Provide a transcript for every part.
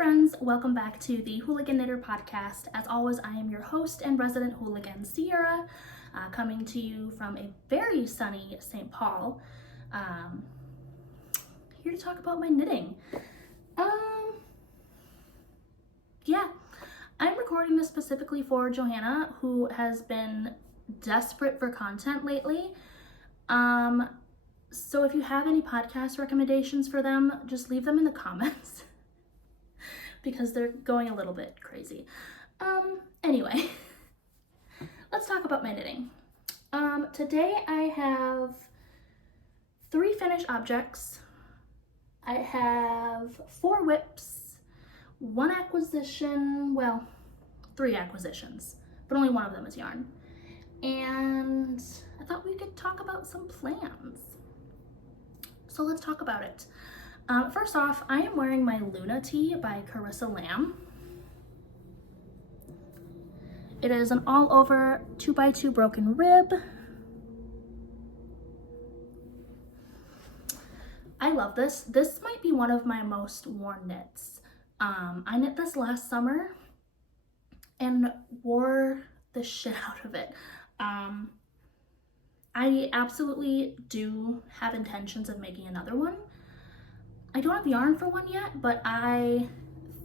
friends, welcome back to the Hooligan Knitter podcast. As always, I am your host and resident hooligan, Sierra, coming to you from a very sunny St. Paul. Here to talk about my knitting. I'm recording this specifically for Johanna, who has been desperate for content lately. So if you have any podcast recommendations for them, just leave them in the comments because they're going a little bit crazy. Anyway, let's talk about my knitting. Today I have 3 finished objects. I have 4 whips, 1 acquisition, well, 3 acquisitions, but only one of them is yarn. And I thought we could talk about some plans. So let's talk about it. First off, I am wearing my Luna tee by Carissa Lamb. It is an all over 2x2 broken rib. I love this. This might be one of my most worn knits. I knit this last summer and wore the shit out of it. I absolutely do have intentions of making another one. I don't have yarn for one yet, but I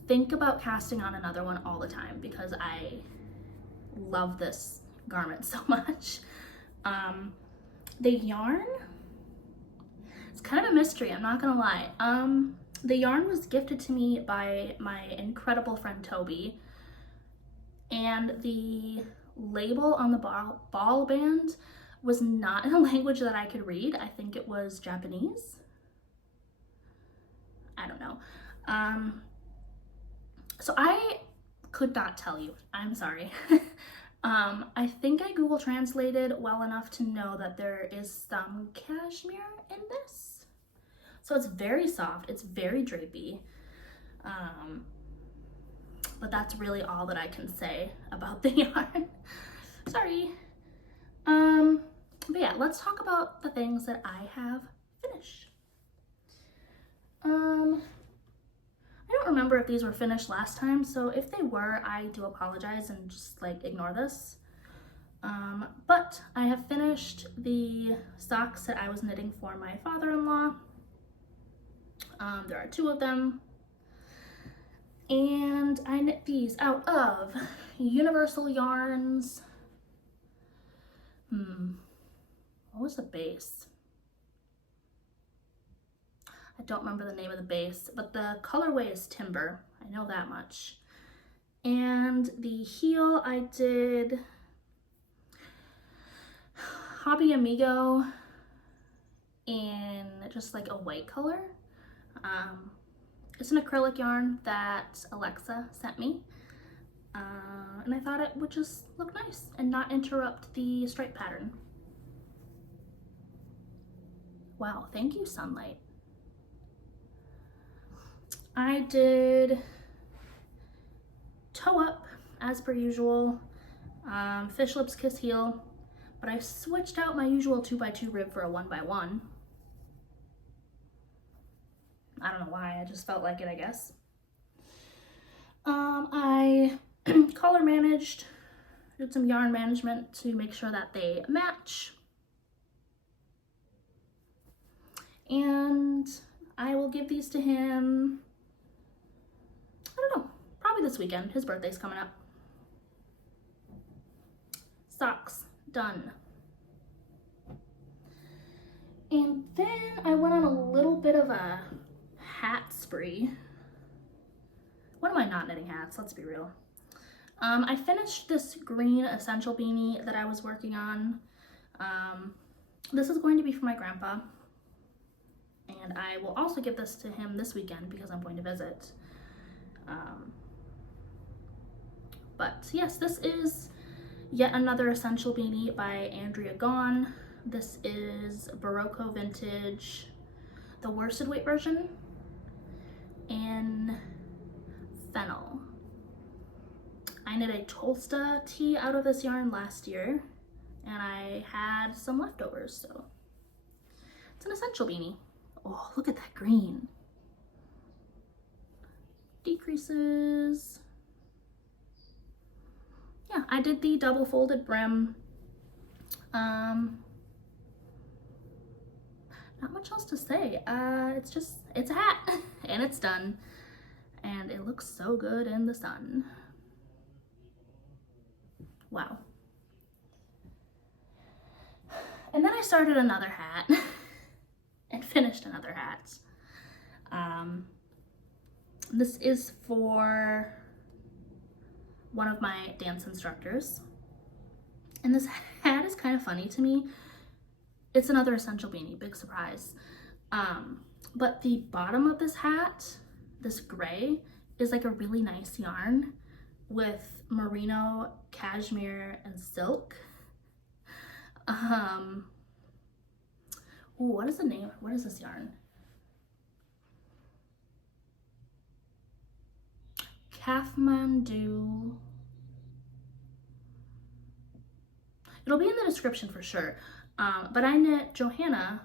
think about casting on another one all the time because I love this garment so much. The yarn, it's kind of a mystery, I'm not gonna lie. The yarn was gifted to me by my incredible friend Toby, and the label on the ball band was not in a language that I could read. I think it was Japanese. I don't know. So I could not tell you. I'm sorry. I think I Google translated well enough to know that there is some cashmere in this. So it's very soft. It's very drapey. But that's really all that I can say about the yarn. Sorry. But yeah, let's talk about the things that I have finished. I don't remember if these were finished last time, so if they were, I do apologize and just like ignore this. But I have finished the socks that I was knitting for my father-in-law. There are 2 of them. And I knit these out of Universal Yarns. What was the base? I don't remember the name of the base, but the colorway is Timber. I know that much. And the heel I did Hobbii Amigo in just like a white color. It's an acrylic yarn that Alexa sent me. And I thought it would just look nice and not interrupt the stripe pattern. Wow, thank you, sunlight. I did toe up as per usual, fish lips kiss heel, but I switched out my usual 2x2 rib for a 1x1. I don't know why, I just felt like it, I guess. I collar managed, did some yarn management to make sure that they match. And I will give these to him, I don't know, probably this weekend. His birthday's coming up. Socks, done. And then I went on a little bit of a hat spree. When am I not knitting hats? Let's be real. I finished this green essential beanie that I was working on. This is going to be for my grandpa. And I will also give this to him this weekend because I'm going to visit. But yes, this is yet another essential beanie by Andrea Gaughan. This is Berroco Vintage, the worsted weight version, in Fennel. I knit a Tolsta tee out of this yarn last year, and I had some leftovers, so it's an essential beanie. Oh, look at that green. decreases. Yeah, I did the double folded brim. Not much else to say. It's a hat and it's done. And it looks so good in the sun. Wow. And then I started another hat and finished another hat. This is for one of my dance instructors. And this hat is kind of funny to me. It's another essential beanie, big surprise. But the bottom of this hat, this gray, is like a really nice yarn with merino, cashmere, and silk. Ooh, what is the name? What is this yarn? Kathmandu. It'll be in the description for sure. But I knit Johanna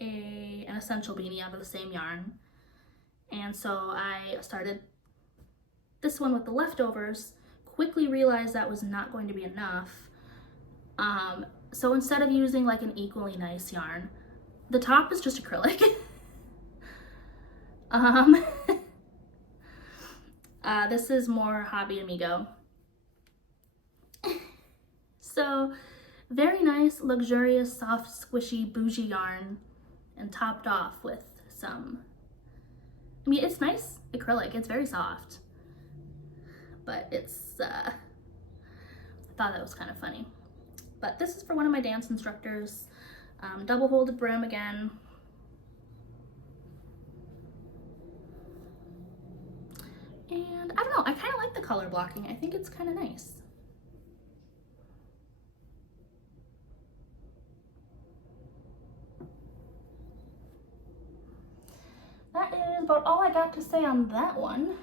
an essential beanie out of the same yarn. And so I started this one with the leftovers, quickly realized that was not going to be enough. So instead of using like an equally nice yarn, the top is just acrylic. This is more Hobbii Amigo. So very nice, luxurious, soft, squishy, bougie yarn, and topped off with some, I mean, it's nice acrylic, it's very soft, but it's, I thought that was kind of funny. But this is for one of my dance instructors, double folded brim again. And I don't know, I kind of like the color blocking. I think it's kind of nice. That is about all I got to say on that one.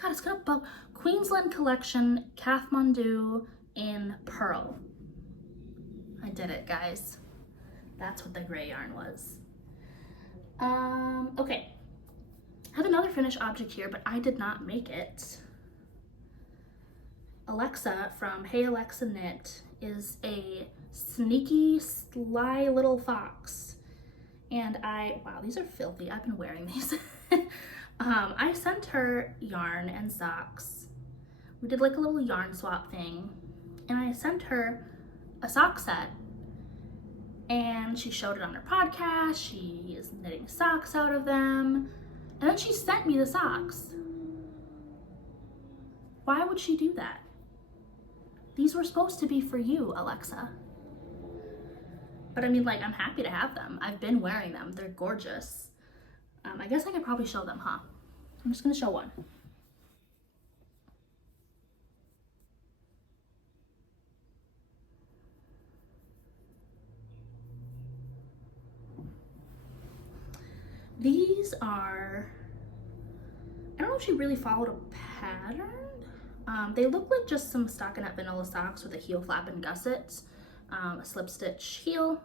God, it's gonna bug. Queensland collection, Kathmandu in pearl. I did it, guys. That's what the gray yarn was. Okay. I have another finished object here, but I did not make it. Alexa from Hey Alexa Knit is a sneaky, sly little fox. And wow, these are filthy. I've been wearing these. I sent her yarn and socks. We did like a little yarn swap thing. And I sent her a sock set. And she showed it on her podcast. She is knitting socks out of them. And then she sent me the socks. Why would she do that? These were supposed to be for you, Alexa. But I mean, like, I'm happy to have them. I've been wearing them. They're gorgeous. I guess I could probably show them, huh? I'm just gonna show one. These are, I don't know if she really followed a pattern. They look like just some stockinette vanilla socks with a heel flap and gussets, a slip stitch heel.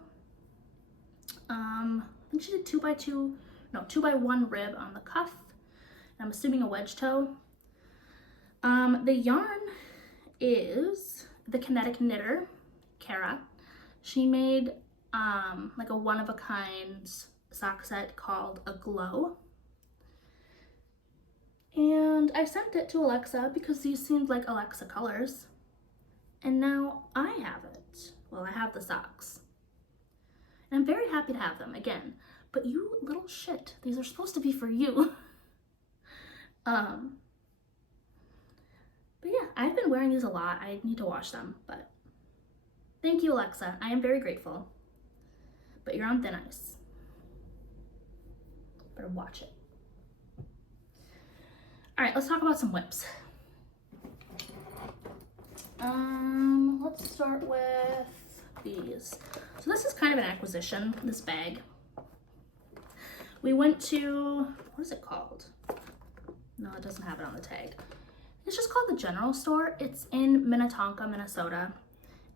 I think she did 2x1 rib on the cuff. I'm assuming a wedge toe. The yarn is the Kinetic Knitter, Kara. She made like a one-of-a-kind sock set called Aglow. And I sent it to Alexa because these seemed like Alexa colors. And now I have it. Well, I have the socks. And I'm very happy to have them again. But you little shit, these are supposed to be for you. But yeah, I've been wearing these a lot. I need to wash them, but thank you, Alexa. I am very grateful. But you're on thin ice. Better watch it. All right, let's talk about some whips. Let's start with these. So this is kind of an acquisition, this bag. We went to, what is it called? No, it doesn't have it on the tag. It's just called the General Store. It's in Minnetonka, Minnesota.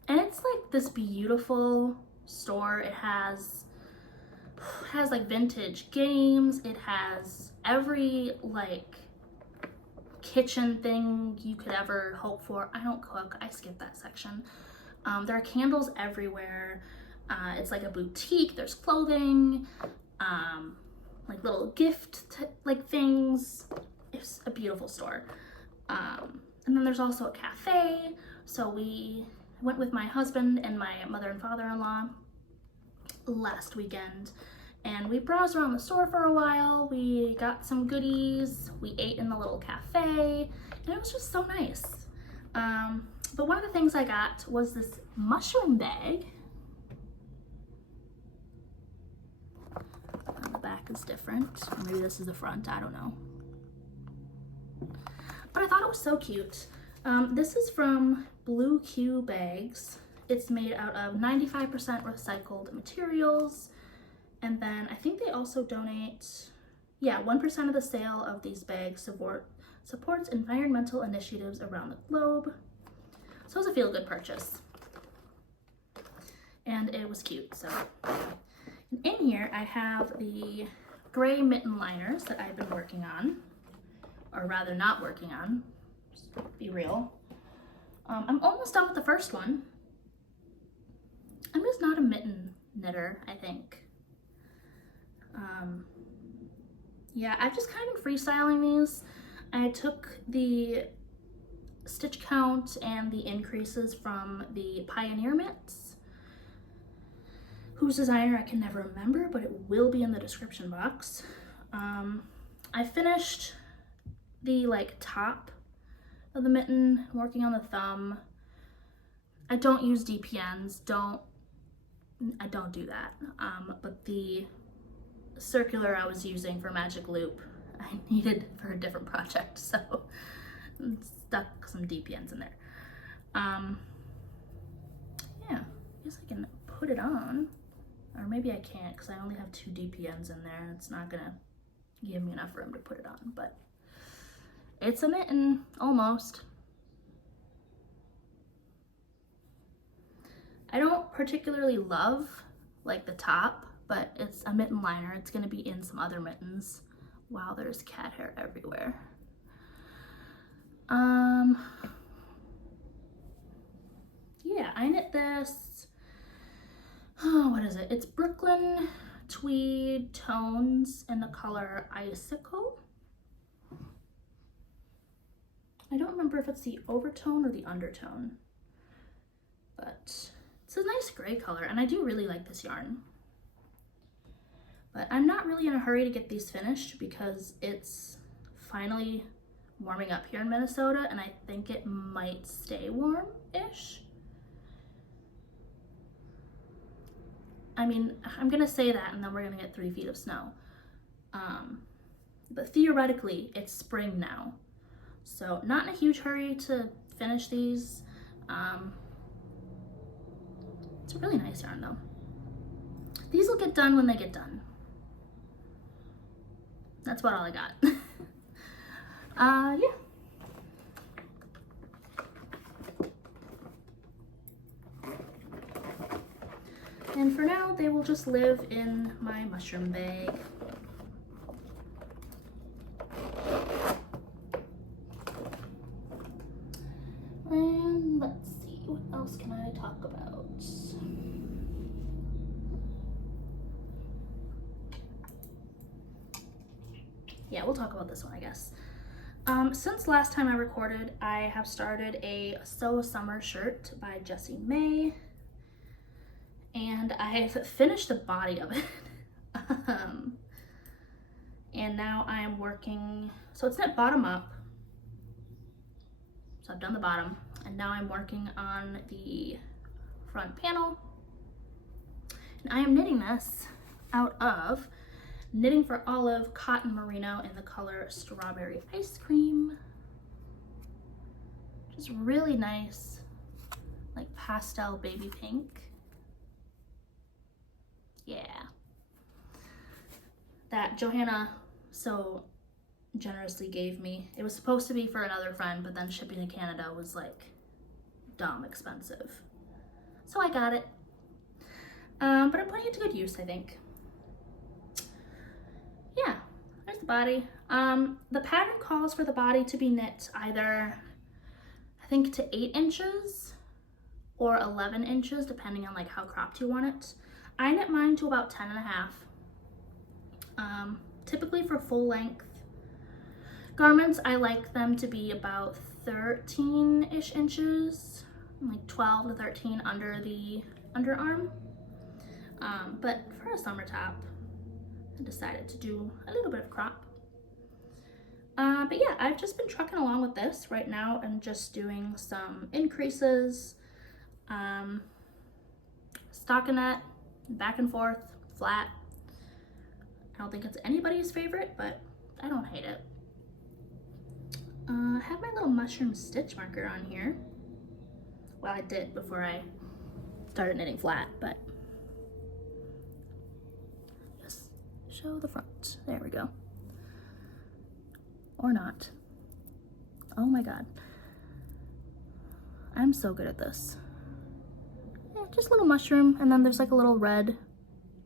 And it's like this beautiful store. It has like vintage games. It has every like kitchen thing you could ever hope for. I don't cook, I skip that section. There are candles everywhere. It's like a boutique. There's clothing, like little gift like things. It's a beautiful store. And then there's also a cafe. So we went with my husband and my mother and father-in-law last weekend, and we browsed around the store for a while. We got some goodies. We ate in the little cafe, and it was just so nice. But one of the things I got was this mushroom bag. The back is different. Or maybe this is the front, I don't know. But I thought it was so cute. This is from Blue Q Bags. It's made out of 95% recycled materials. And then I think they also donate, 1% of the sale of these bags supports environmental initiatives around the globe. So it was a feel-good purchase. And it was cute, so. In here, I have the gray mitten liners that I've been working on, or rather not working on, just to be real. I'm almost done with the first one. I'm just not a mitten knitter, I think. I'm just kind of freestyling these. I took the stitch count and the increases from the Pioneer mitts, whose designer I can never remember, but it will be in the description box. I finished the like top of the mitten, working on the thumb. I don't use DPNs, I don't do that. But the circular I was using for Magic Loop, I needed for a different project, so stuck some DPNs in there. I guess I can put it on, or maybe I can't because I only have 2 DPNs in there. It's not gonna give me enough room to put it on, but it's a mitten, almost. I don't particularly love like the top, but it's a mitten liner. It's gonna be in some other mittens. Wow, there's cat hair everywhere. I knit this. Oh, what is it? It's Brooklyn Tweed tones in the color Icicle. I don't remember if it's the overtone or the undertone, but it's a nice gray color, and I do really like this yarn. But I'm not really in a hurry to get these finished because it's finally warming up here in Minnesota, and I think it might stay warm-ish. I mean, I'm gonna say that and then we're gonna get 3 feet of snow. But theoretically, it's spring now. So not in a huge hurry to finish these. It's a really nice yarn though. These will get done when they get done. That's about all I got. And for now, they will just live in my mushroom bag. And let's see, what else can I talk about? Yeah, we'll talk about this one, I guess. Since last time I recorded, I have started a Sew a Summer shirt by Jessie May. And I've finished the body of it. And now I am working, so it's knit bottom up. So I've done the bottom, and now I'm working on the front panel. And I am knitting this out of Knitting for Olive cotton merino in the color Strawberry Ice Cream. Just really nice, like pastel baby pink. Yeah. That Johanna so generously gave me. It was supposed to be for another friend, but then shipping to Canada was like dumb expensive. So I got it. But I'm putting it to good use, I think. Yeah, there's the body. The pattern calls for the body to be knit either, I think, to 8 inches or 11 inches, depending on like how cropped you want it. I knit mine to about 10 and a half. Typically for full length garments, I like them to be about 13-ish inches, like 12 to 13 under the underarm. But for a summer top, I decided to do a little bit of crop. But yeah, I've just been trucking along with this right now and just doing some increases, stockinette, back and forth, flat. I don't think it's anybody's favorite, but I don't hate it. I have my little mushroom stitch marker on here. Well, I did before I started knitting flat, but just show the front. There we go. Or not. Oh my god. I'm so good at this. Yeah, just a little mushroom, and then there's like a little red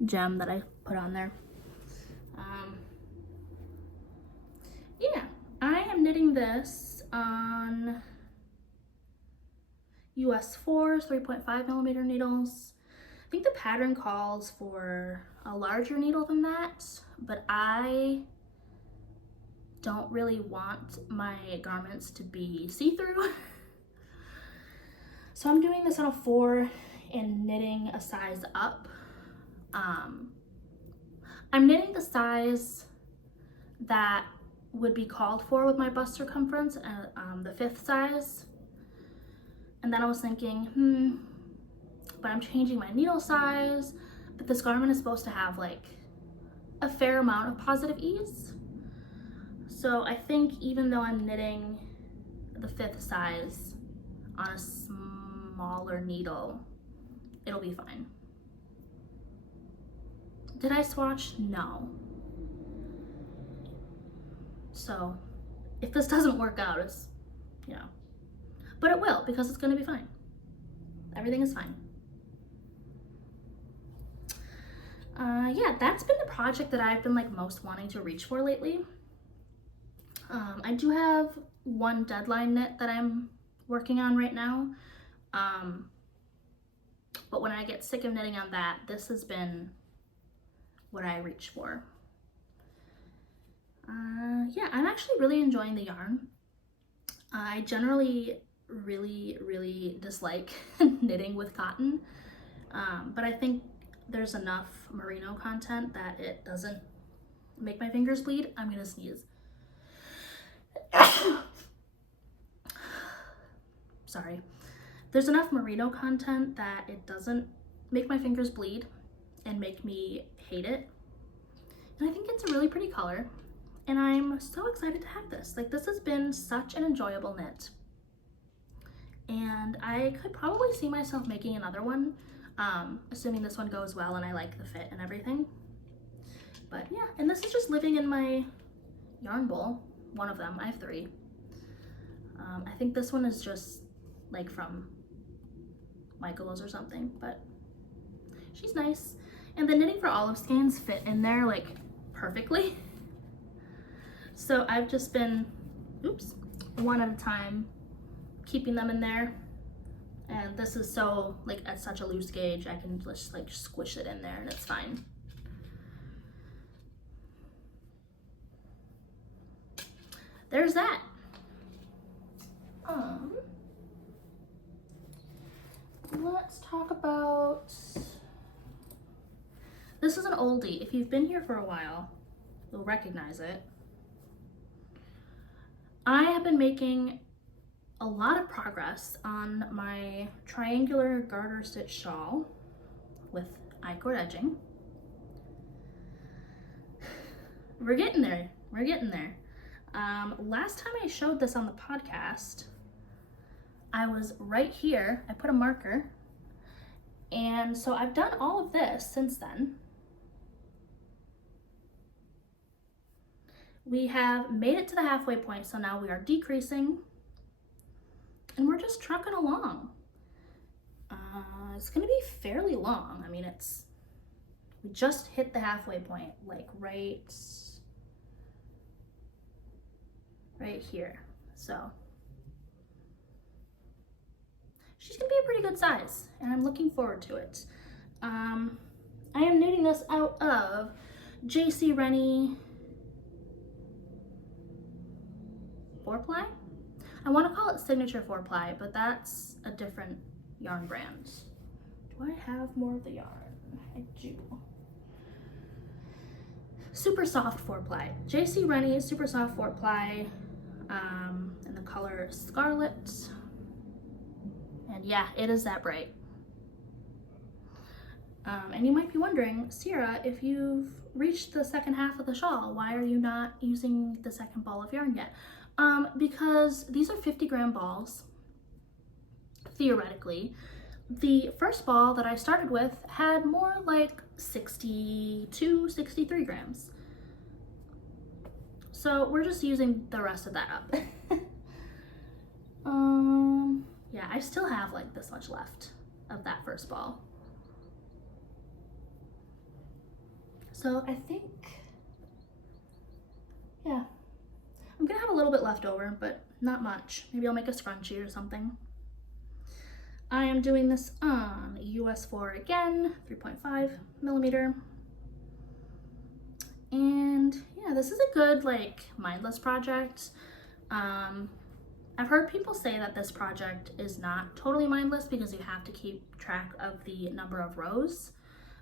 gem that I put on there. Yeah, I am knitting this on US 4s, 3.5 millimeter needles. I think the pattern calls for a larger needle than that, but I don't really want my garments to be see-through. So I'm doing this on a 4 and knitting a size up. I'm knitting the size that would be called for with my bust circumference, the 5th size. And then I was thinking, but I'm changing my needle size, but this garment is supposed to have like a fair amount of positive ease. So I think even though I'm knitting the 5th size on a smaller needle, it'll be fine. Did I swatch? No. So if this doesn't work out, it's, you know, but it will, because it's gonna be fine. Everything is fine. Yeah, that's been the project that I've been like most wanting to reach for lately. I do have one deadline knit that I'm working on right now. But when I get sick of knitting on that, this has been what I reach for. Yeah, I'm actually really enjoying the yarn. I generally really dislike knitting with cotton, but I think there's enough merino content that it doesn't make my fingers bleed. I'm gonna sneeze. Sorry. There's enough merino content that it doesn't make my fingers bleed and make me hate it. And I think it's a really pretty color, and I'm so excited to have this. Like, this has been such an enjoyable knit, and I could probably see myself making another one, assuming this one goes well and I like the fit and everything. But yeah, and this is just living in my yarn bowl, one of them. I have 3. I think this one is just like from Michael's or something, but she's nice. And the knitting for olive skeins fit in there like perfectly. So I've just been, one at a time, keeping them in there. And this is so, like, at such a loose gauge, I can just like squish it in there and it's fine. There's that. Let's talk about, this is an oldie. If you've been here for a while, you'll recognize it. I have been making a lot of progress on my triangular garter stitch shawl with I-cord edging. We're getting there. We're getting there. Last time I showed this on the podcast, I was right here. I put a marker, and so I've done all of this since then. We have made it to the halfway point, so now we are decreasing, and we're just trucking along. It's gonna be fairly long. I mean, we just hit the halfway point, like right right here. So she's gonna be a pretty good size, and I'm looking forward to it. I am knitting this out of Jessie Rennie 4-ply. I want to call it Signature 4-ply, but that's a different yarn brand. Do I have more of the yarn? I do. Supersoft 4-ply. Jessie Rennie Supersoft 4-ply in the color Scarlet. And yeah, it is that bright. And you might be wondering, Sierra, if you've reached the second half of the shawl, why are you not using the second ball of yarn yet? Because these are 50-gram balls, theoretically. The first ball that I started with had more like 62, 63 grams. So we're just using the rest of that up. Yeah, I still have like this much left of that first ball. So I think, yeah, I'm gonna have a little bit left over, but not much. Maybe I'll make a scrunchie or something. I am doing this on US 4 again, 3.5 millimeter. And yeah, this is a good like mindless project. I've heard people say that this project is not totally mindless because you have to keep track of the number of rows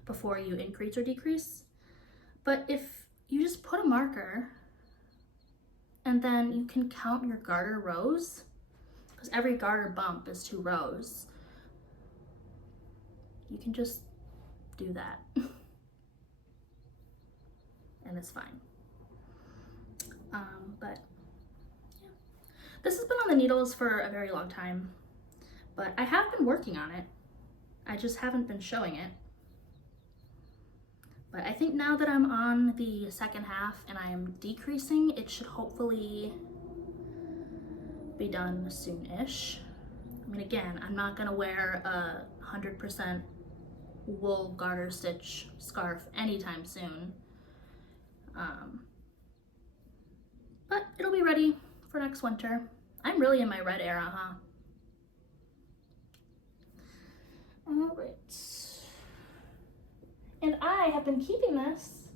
before you increase or decrease. But if you just put a marker and then you can count your garter rows, because every garter bump is 2 rows, you can just do that. And it's fine. But yeah, this has been on the needles for a very long time, but I have been working on it. I just haven't been showing it. But I think now that I'm on the second half and I am decreasing, it should hopefully be done soon-ish. I mean, again, I'm not gonna wear a 100% wool garter stitch scarf anytime soon. But it'll be ready for next winter. I'm really in my red era, huh? All right. And I have been keeping this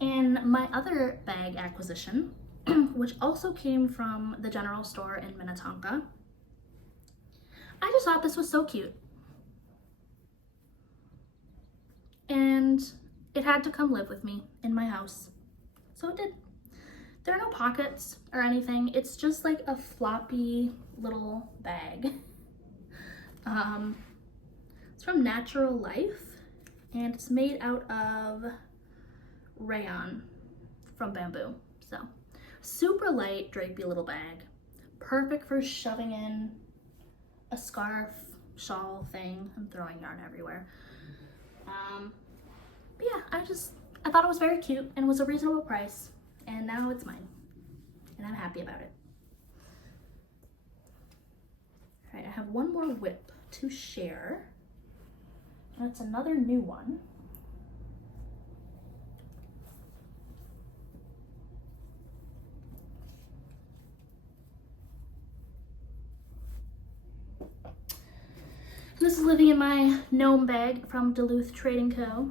in my other bag acquisition, which also came from the general store in Minnetonka. I just thought this was so cute. And it had to come live with me in my house. So it did. There are no pockets or anything. It's just like a floppy little bag. It's from Natural Life. And it's made out of rayon from bamboo. So super light, drapey little bag. Perfect for shoving in a scarf, shawl thing, and throwing yarn everywhere. But yeah, I thought it was very cute and was a reasonable price. And now it's mine. And I'm happy about it. All right, I have one more whip to share. And it's another new one. And this is living in my gnome bag from Duluth Trading Co.,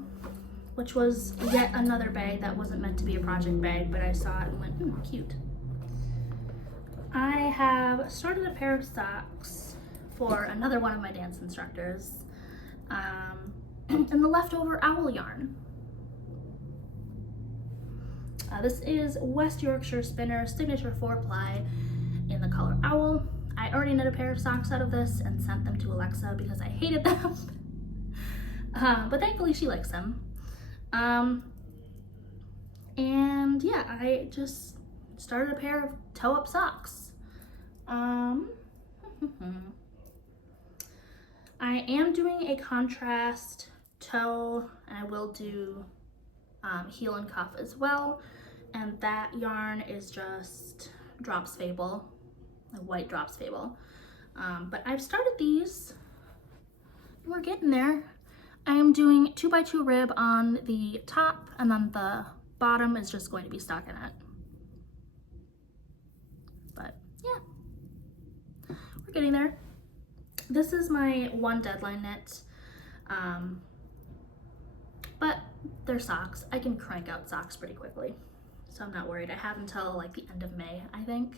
which was yet another bag that wasn't meant to be a project bag, but I saw it and went, cute. I have started a pair of socks for another one of my dance instructors. And the leftover owl yarn. This is West Yorkshire Spinner Signature 4-ply in the color Owl. I already knit a pair of socks out of this and sent them to Alexa because I hated them. But thankfully she likes them. And yeah, I just started a pair of toe-up socks. I am doing a contrast toe, and I will do heel and cuff as well. And that yarn is just Drops Fable, like white Drops Fable. But I've started these. We're getting there. I am doing 2x2 rib on the top, and then the bottom is just going to be stockinette. yeah, we're getting there. This is my one deadline knit, but they're socks. I can crank out socks pretty quickly, so I'm not worried. I have until like the end of May, I think.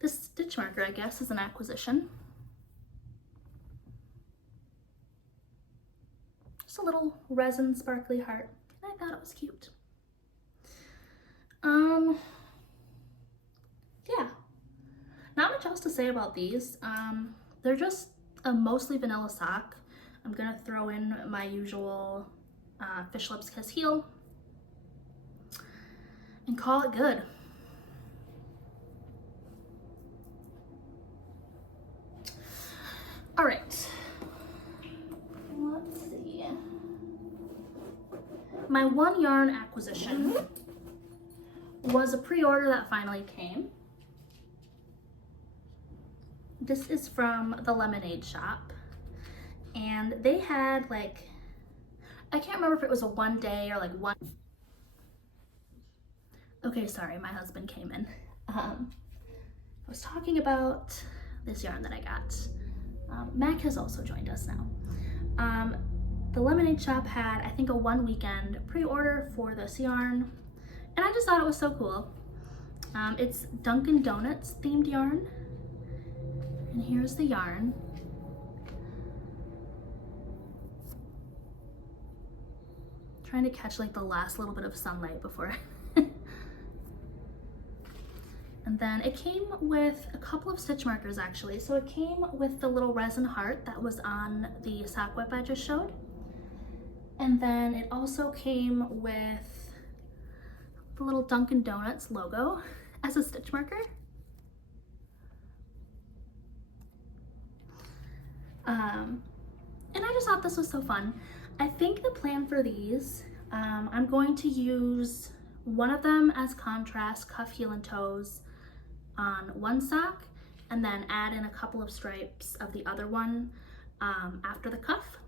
This stitch marker, I guess, is an acquisition. Just a little resin sparkly heart, and I thought it was cute. Yeah, not much else to say about these. They're just a mostly vanilla sock. I'm gonna throw in my usual Fish Lips Kiss heel and call it good. All right, let's see. My one yarn acquisition was a pre-order that finally came. This is from the Lemonade shop, and they had like, I can't remember if it was a one day or like one. Okay, sorry, my husband came in. I was talking about this yarn that I got. Mac has also joined us now. The Lemonade shop had, I think, a one weekend pre-order for this yarn, and I just thought it was so cool. It's Dunkin' Donuts themed yarn, and here's the yarn. Trying to catch like the last little bit of sunlight before. And then it came with a couple of stitch markers actually. So it came with the little resin heart that was on the sock whip I just showed. And then it also came with the little Dunkin' Donuts logo as a stitch marker. And I just thought this was so fun. I think the plan for these, I'm going to use one of them as contrast cuff, heel, and toes on one sock, and then add in a couple of stripes of the other one after the cuff,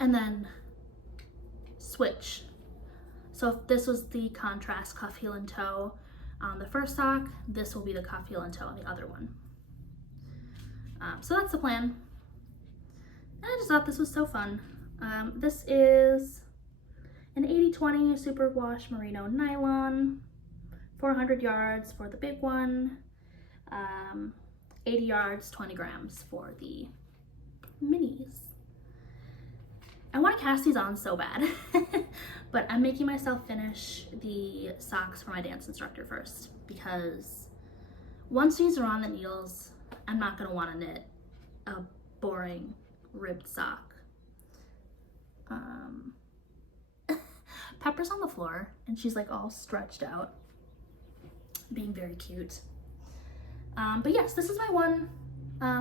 and then switch. So if this was the contrast cuff, heel, and toe on the first sock, this will be the cuff, heel, and toe on the other one. So that's the plan. And I just thought this was so fun. This is an 80/20 superwash merino nylon, 400 yards for the big one, 80 yards, 20 grams for the minis. I want to cast these on so bad, but I'm making myself finish the socks for my dance instructor first, because once these are on the needles, I'm not going to want to knit a boring ribbed sock. Pepper's on the floor and she's like all stretched out, being very cute. But yes, this is my one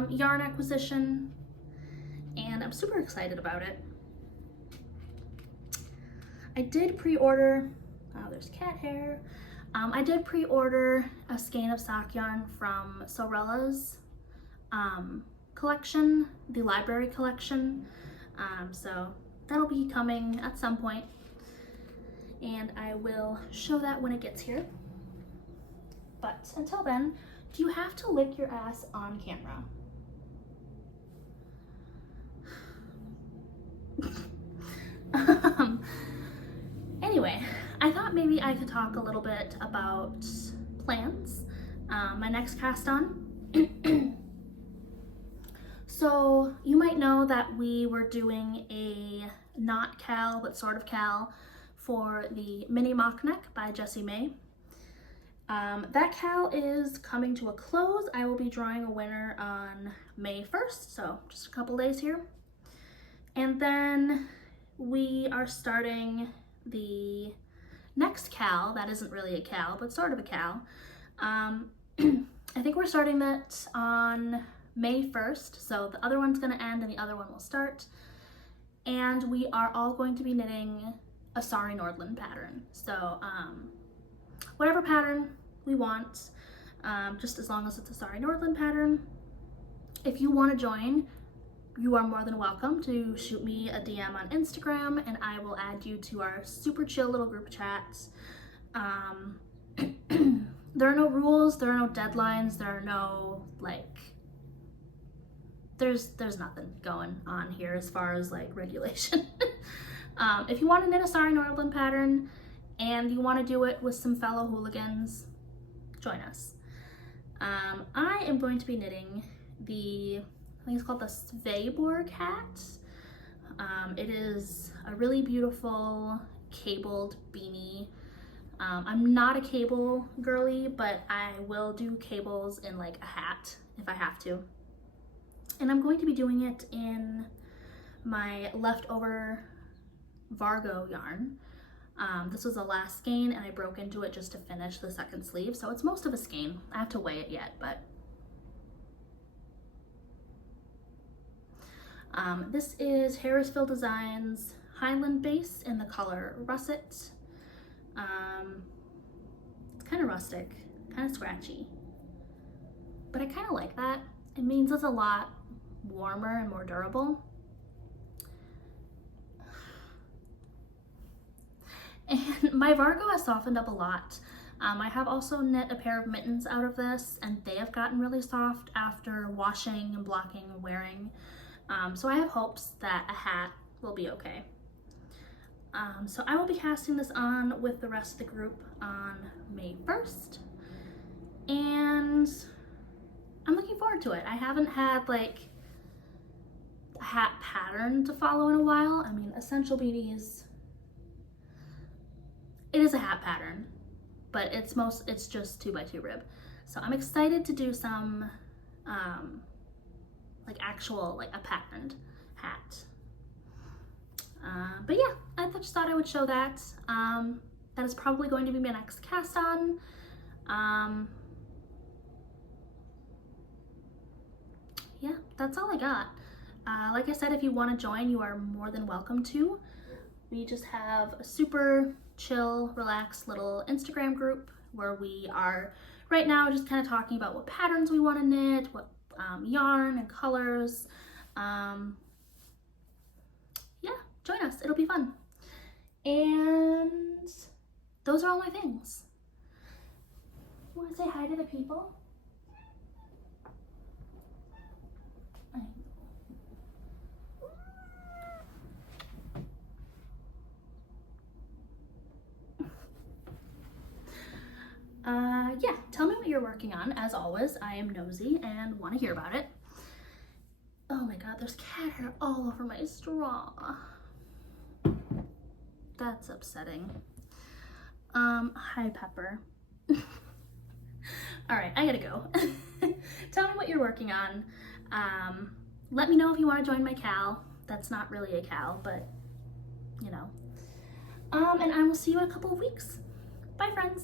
yarn acquisition, and I'm super excited about it. I did pre-order, oh, there's cat hair. I did pre-order a skein of sock yarn from Sorella's collection, the library collection. So that'll be coming at some point, and I will show that when it gets here. But until then, do you have to lick your ass on camera? Anyway, I thought maybe I could talk a little bit about plans, my next cast on. So you might know that we were doing a not cal but sort of cal for the mini mock neck by Jessie May. That cal is coming to a close. I will be drawing a winner on May 1st, so just a couple days here. And then we are starting the next cal that isn't really a cal but sort of a cal. I think we're starting that on May 1st, so the other one's going to end and the other one will start. And we are all going to be knitting a Sari Nordland pattern. So whatever pattern we want, just as long as it's a Sari Nordland pattern. If you want to join, you are more than welcome to shoot me a DM on Instagram, and I will add you to our super chill little group chats. There are no rules, there are no deadlines, there are no, like, there's nothing going on here as far as like regulation. If you want to knit a Sari Northern pattern and you want to do it with some fellow hooligans, join us. I am going to be knitting the, I think it's called the Sveborg hat. It is a really beautiful cabled beanie. I'm not a cable girly, but I will do cables in like a hat if I have to. And I'm going to be doing it in my leftover Vargo yarn. This was the last skein and I broke into it just to finish the second sleeve. So it's most of a skein. I have to weigh it yet, but this is Harrisville Designs Highland base in the color Russet. It's kind of rustic, kind of scratchy, but I kind of like that. It means it's a lot warmer and more durable. And my Vargo has softened up a lot. I have also knit a pair of mittens out of this and they have gotten really soft after washing and blocking and wearing. So I have hopes that a hat will be okay. So I will be casting this on with the rest of the group on May 1st. And I'm looking forward to it. I haven't had like a hat pattern to follow in a while. I mean, Essential Beanies, it is a hat pattern, but it's just 2x2 rib. So I'm excited to do some like actual, like a patterned hat. But yeah, I just thought I would show that. That is probably going to be my next cast on. Yeah, that's all I got. Like I said, if you want to join, you are more than welcome to. We just have a super chill, relaxed little Instagram group where we are right now just kind of talking about what patterns we want to knit, what yarn and colors. Yeah, join us, it'll be fun. And those are all my things. You want to say hi to the people? Yeah, tell me what you're working on. As always, I am nosy and want to hear about it. Oh my god, there's cat hair all over my straw. That's upsetting. Hi, Pepper. Alright, I gotta go. Tell me what you're working on. Let me know if you want to join my Cal. That's not really a Cal, but you know. And I will see you in a couple of weeks. Bye, friends.